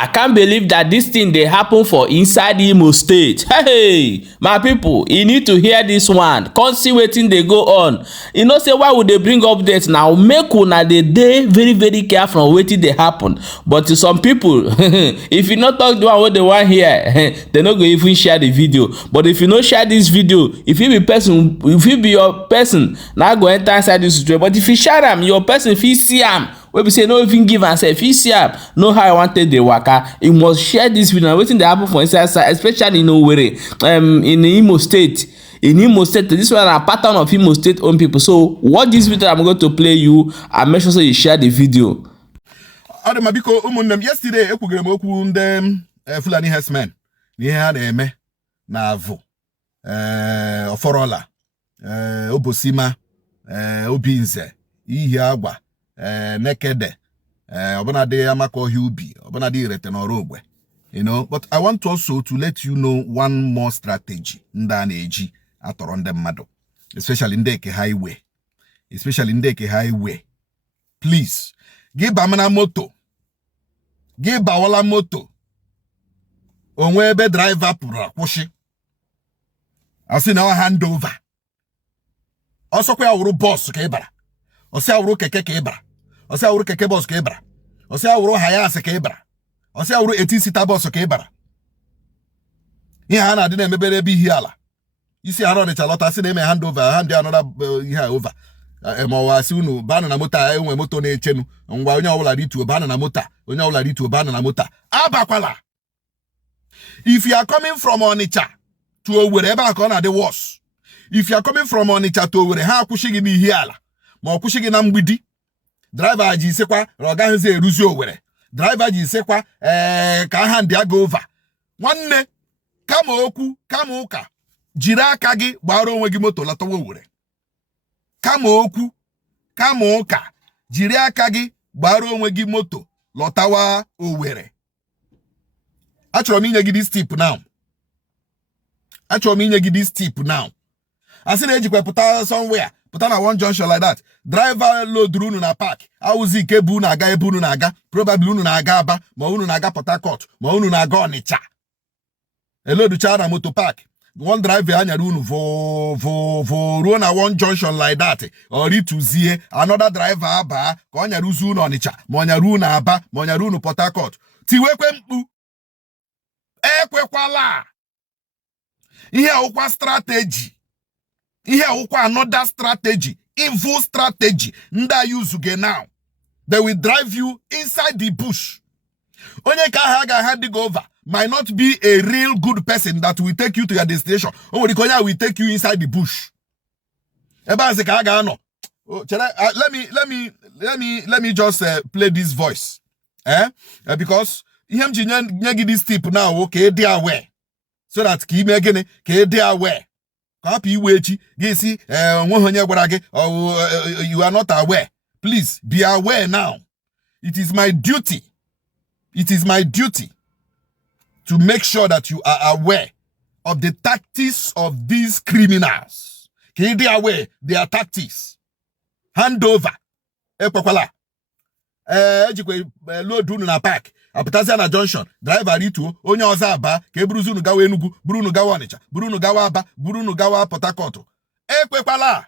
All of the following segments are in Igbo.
I can't believe that this thing dey happen for inside Imo State. Hey, my people, you need to hear this one. Come see wetin dey go on. You know say why we dey bring updates now? Make una dey very very careful on wetin dey happen. But to some people, if you no talk the one wey they wan hear, they no go even share the video. But if you no share this video, if you be your person, now go enter inside this situation. But if you share am, your person fit see am. Wey be say no even give am sef, fit see am, know how I wan take dey waka. You must share this video. Wetin dey happen for inside side, especially in Owerri, in Imo State. In Imo State, this one na pattern of Imo State own people. So watch this video I'm going to play you, and make sure say you share the video. Adamabiko umunnem yesterday ekwugere m okwu ndị Fulani herdsmen n'ihe ha na-eme na avụ Oforola, Obosima, Obinze, Ihe Agba, Nekede, Obonade Amakohia Ubi, Obonade Iretenorogwe. You know, but I want also to let you know one more strategy ndani eji atoronde mado, especially Ndeke Highway. Especially Ndeke Highway. Please, give bamana moto. Give bawala moto. Onwebe driver pura kushi. Asi na hand over. Also kwa uru boss ke ibara. Osi awuru keke ke ibara. Osi awuru keke boss ke ibara. Osi awuru hayase ke ibara. Osi awuru 18-seater boss ke ibara. Ihe ha na-adị na-emebere ebe ihe ala. Isi aro de chalota si na eme hand over, hand another ihe over. Ma si unu bana na moto enwe moto na-echenu. Ngwa onye ọbụla rituo bana na moto. Onye ọbụla rituo bana na moto. Abakwala. If you are coming from Onitsha to Owerri, ebe aka ọ na-adị worse. If you are coming from Onitsha to Owerri, ha akwụsị gị n'ihi ala. Ma ọ kwụsị gị na mgbidi. Driver ji isekwa na ọ gaghịzi eruzi Owerri. Driver ji isekwa ka ha ndị aga over. Nwanne, kama okwu, kama ụka, jiri aka gị gbara onwe gị moto latawa Owerri. Kama okwu, kama ụka, jiri aka gị gbara onwe gị moto lọtawa Owerri. Achọrọ m inye gị this tip now. Achọrọ m inye gị this tip now. Asị na ejikwa pụta somewhere, pụta na one junction like that. Driver load unu na park. Awụzi ike bụ unu aga ebe unu na-aga. Probably unu na-aga Aba, ma unu na-aga Port Harcourt, ma unu na-aga Onitsha. Eloducha na moto park. One driver anyara unu vo ruo na one junction like that. Or rituzie another driver aba ka ọ nyara uzu unu Onitsha, ma ọ nyara unu Aba, ma ọ nyara unu Port Harcourt. Tiwekwe mkpu. Ekwekwala. Ihe ọkwa strategy. Ihe ọkwa another strategy. Evil strategy. Nda use ge now. They will drive you inside the bush. Onye ka ha ga hand over might not be a real good person that will take you to your destination. Onye will take you inside the bush. Eba se ka ga no. Let me just play this voice. Because him nye this tip now, okay, they are aware. So that ki me gene, ke they are aware. Kapi wechi, gesi, you are not aware. Please be aware now. It is my duty. It is my duty to make sure that you are aware of the tactics of these criminals. Ke they are aware their tactics. Hand over. Ekwakwala. Ejikwe load unu na park. Apụtazi na junction, driver rituo, onye ọzọ Aba, ka eburuzi unu gawa Enugu, buru unu gawa Onitsha, buru unu gawa Aba, buru unu gawa Port Harcourt. Ekwekwala.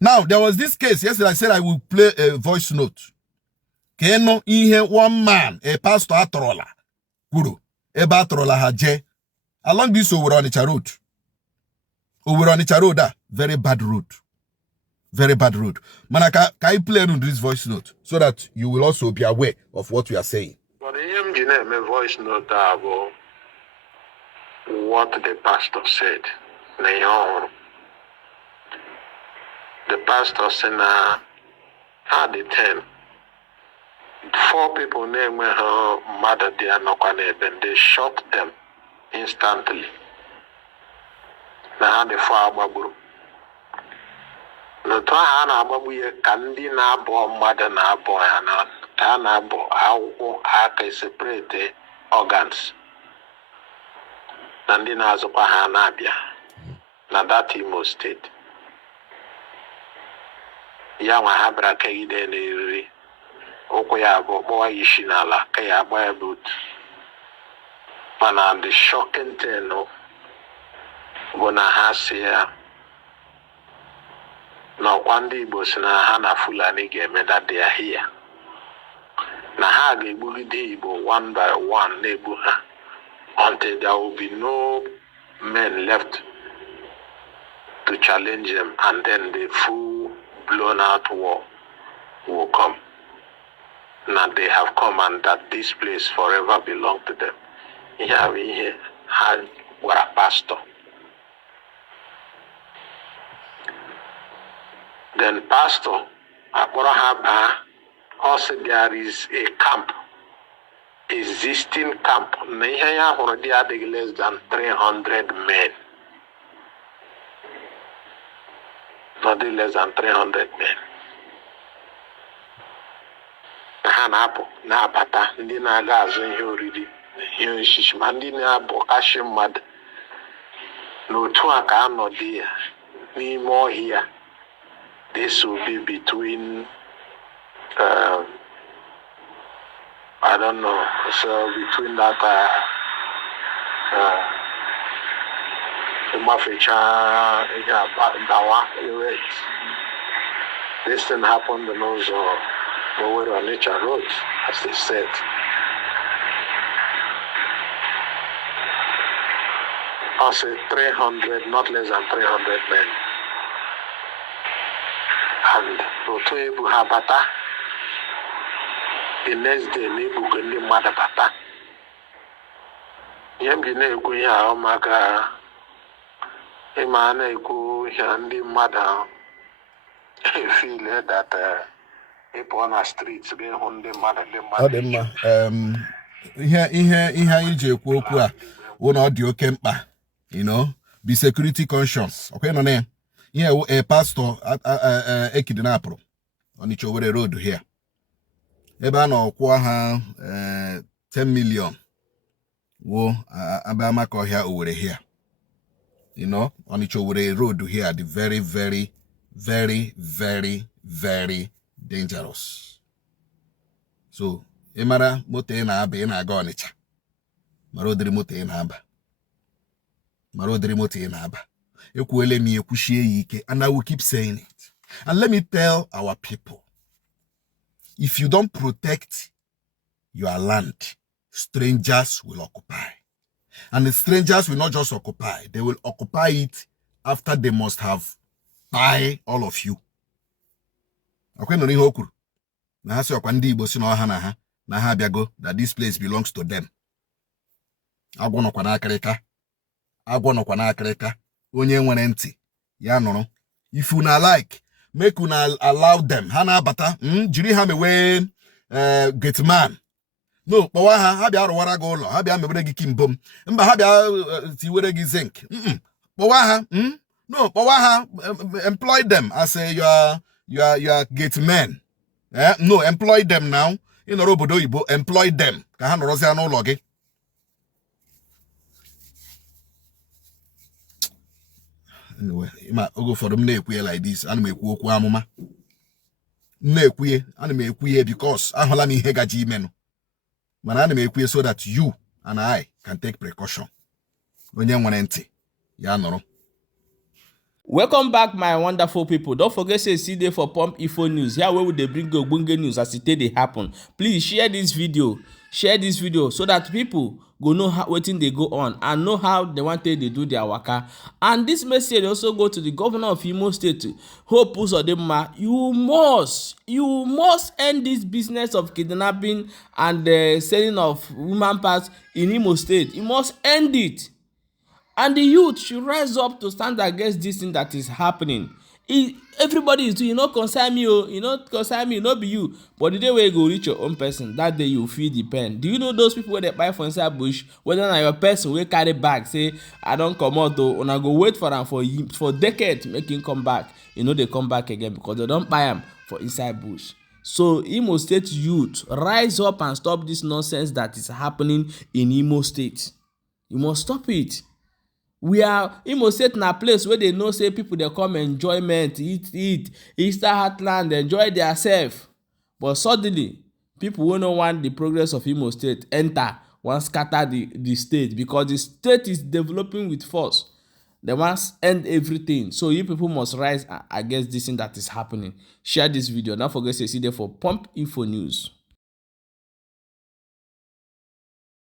Now, there was this case, yesterday I said I will play a voice note. Keno ihe one man, a pastor atorola, guru, ebe atorola haje, along this Owerri Onitsha road. Owerri Onitsha road, very bad road. Very bad road. Manaka, can you play on this voice note so that you will also be aware of what we are saying? But the voice note about what the pastor said. The pastor said, had the 10. 4 people named her mother, they are not going to, and they shot them instantly. Now the 4 group. N'otu ahụ a na-agbagbu ihe ka ndị na-abụ mmadụ na-abụ ya na ka a na-abụ akwụkwọ aka separate organs na ndị na-azụkwa ha na-abịa na that Imo State. Ya nwa ha bịara kegide n'eriri ụkwụ ya abụọ kpọwa ya isi n'ala ka ya agba ya boot. Mana the shocking thing bụ na ha si ya na ọkwa ndị Igbo si na ha na Fulani ga-emeda dia here. Na ha ga-egbugide Igbo one by one na-egbu ha until there will be no men left to challenge them, and then the full blown out war will come. Now they have come, and that this place forever belong to them. Here we had what a pastor. Then pastor, also there is a camp, existing camp. Here already had less than 300 men. Not less than 300 men. Ha na-apụ na-abata ndị na-aga azụ ihe oriri ihe osisi ma ndị na-abụ kashi mmadụ n'otu a ka anọdụ ya n'ime ọhịa. This will be between I don't know, so between that this thing happened in those on nature roads, as they said. I say 300, not less than 300 men. And Otu Ebu Habata, the next day, Nebu Gundi Madabata. Yamgine Guya Omaka, Imane Gu Yandi Mada, feel that people on the streets being on the mother. Ihe ije ekwu okwu a wụ na ọ dị oke mkpa, be security conscious. Okay, no name. Here a pastor a kidnapper on each over the road here. Ebe a na ọkwụ ha 10 million wo abama ko here over here. On each over the road here, the very, very, very, very, very dangerous. So, emara mote na abe na aga Ọnịcha. Marodiri mote na aba. Marodiri mote na aba. Ekwuele mi ekwushie ike, and I will keep saying it. And let me tell our people, if you don't protect your land, strangers will occupy. And the strangers will not just occupy, they will occupy it after they must have buy all of you. Okay, no ihe okuru. Na ha si ọkwa ndị Igbo si na ọha na ha na ha abịago that this place belongs to them. Agwọ nọkwa n'akịrịka. Agwọ nọkwa n'akịrịka. Onye nwere ntị ya nụrụ. If you na like, make una allow them. Ha na-abata, jiri ha mewe gate man. No, kpọwa ha bịa rụwara gị ụlọ, ha bịa mebere gị kimbom. Mba ha bịa tiwere gị zinc. Kpọwa ha, no, kpọwa ha, employ them as your gate men. No, employ them now. In obodo Igbo, employ them. Ka ha nọrọzịa n'ụlọ gị. Anyway, ogo for them na-ekwu like this. Ana m ekwu okwu amụma. Na-ekwu ana m ekwu because ahụla m ihe gaji ime nụ. Mana ana m ekwu so that you and I can take precaution. Onye nwere ntị ya nụrụ. Welcome back, my wonderful people. Don't forget to see there for Pump Info News. Here where they bring ogbonge news as it dey happen. Please share this video. Share this video so that people go know how wetin dey go on and know how they want to do their waka. And this message also go to the governor of Imo State, Hope Uzodinma. You must end this business of kidnapping and the selling of woman parts in Imo State. You must end it. And the youth should rise up to stand against this thing that is happening. Everybody is doing, concern me, concern me, not be you. But the day where you go reach your own person, that day you feel the pain. Do you know those people where they buy for inside bush, whether na your person will carry back, say, I don't come out, or I go wait for them for decades, make him come back. They come back again because they don't buy them for inside bush. So Imo State youth, rise up and stop this nonsense that is happening in Imo State. You must stop it. We are Imo State na place where they know say people they come enjoyment, eat Easter Heartland, enjoy themselves. But suddenly people wey no want the progress of Imo State enter wan scatter the state, because the state is developing with force. They want end everything. So you people must rise against this thing that is happening. Share this video. Don't forget to see there for Pump Info News.